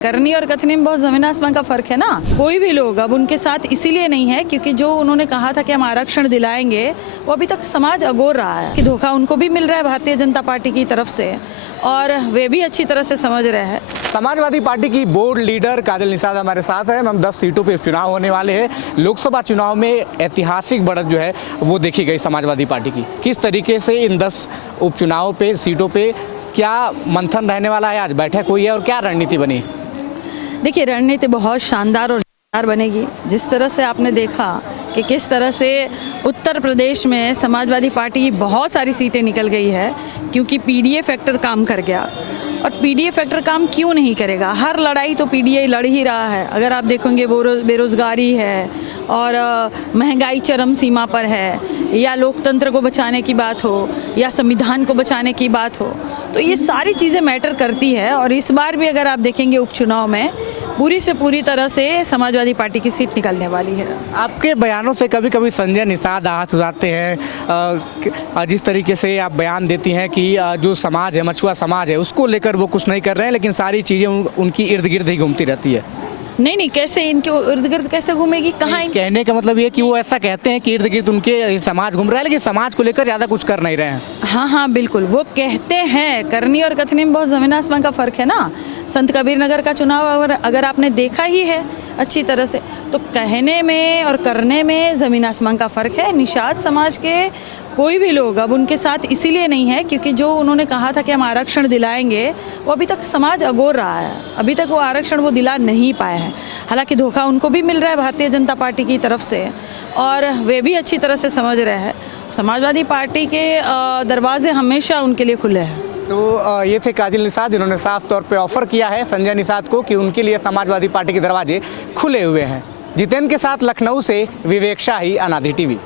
करनी और कथनी में बहुत जमीन आसमान का फर्क है ना। कोई भी लोग अब उनके साथ इसीलिए नहीं है क्योंकि जो उन्होंने कहा था कि हम आरक्षण दिलाएंगे वो अभी तक समाज अगोर रहा है कि धोखा उनको भी मिल रहा है भारतीय जनता पार्टी की तरफ से और वे भी अच्छी तरह से समझ रहे हैं। समाजवादी पार्टी की बोर्ड लीडर काजल निषाद हमारे साथ है। हम 10 सीटों पे चुनाव होने वाले हैं। लोकसभा चुनाव में ऐतिहासिक बढ़त जो है वो देखी गई समाजवादी पार्टी की। किस तरीके से इन 10 उपचुनावों पे सीटों पे क्या मंथन रहने वाला है, आज बैठक हुई है और क्या रणनीति बनी? देखिए, रणनीति बहुत शानदार और शानदार बनेगी। जिस तरह से आपने देखा कि किस तरह से उत्तर प्रदेश में समाजवादी पार्टी की बहुत सारी सीटें निकल गई है क्योंकि पीडीए फैक्टर काम कर गया। और पीडीए फैक्टर काम क्यों नहीं करेगा? हर लड़ाई तो पीडीए लड़ ही रहा है। अगर आप देखोगे बेरोज़गारी है और महंगाई चरम सीमा पर है, या लोकतंत्र को बचाने की बात हो या संविधान को बचाने की बात हो, तो ये सारी चीज़ें मैटर करती है। और इस बार भी अगर आप देखेंगे उपचुनाव में पूरी से पूरी तरह से समाजवादी पार्टी की सीट निकलने वाली है। आपके बयानों से कभी कभी संजय निषाद आहत हो जाते हैं। जिस तरीके से आप बयान देती हैं कि जो समाज है, मछुआ समाज है, उसको लेकर वो कुछ नहीं कर रहे हैं, लेकिन सारी चीज़ें उनकी इर्द गिर्द ही घूमती रहती है। नहीं, कैसे इनके इर्द गिर्द कैसे घूमेगी? कहाँ? कहने का मतलब ये कि वो ऐसा कहते हैं कि इर्द गिर्द उनके समाज घूम रहा है, लेकिन समाज को लेकर ज़्यादा कुछ कर नहीं रहे हैं। हाँ, बिल्कुल वो कहते हैं। करनी और कथनी में बहुत ज़मीन आसमान का फ़र्क है ना। संत कबीर नगर का चुनाव अगर आपने देखा ही है अच्छी तरह से, तो कहने में और करने में ज़मीन आसमान का फ़र्क है। निषाद समाज के कोई भी लोग अब उनके साथ इसीलिए नहीं है क्योंकि जो उन्होंने कहा था कि हम आरक्षण दिलाएंगे वो अभी तक समाज अगोर रहा है। अभी तक वो आरक्षण वो दिला नहीं पाए हैं। हालांकि धोखा उनको भी मिल रहा है भारतीय जनता पार्टी की तरफ से और वे भी अच्छी तरह से समझ रहे हैं। समाजवादी पार्टी के दरवाजे हमेशा उनके लिए खुले हैं। तो ये थे काजल निषाद, जिन्होंने साफ तौर पे ऑफर किया है संजय निषाद को कि उनके लिए समाजवादी पार्टी के दरवाजे खुले हुए हैं। जितेंद्र के साथ लखनऊ से विवेक शाही, अनादि टीवी।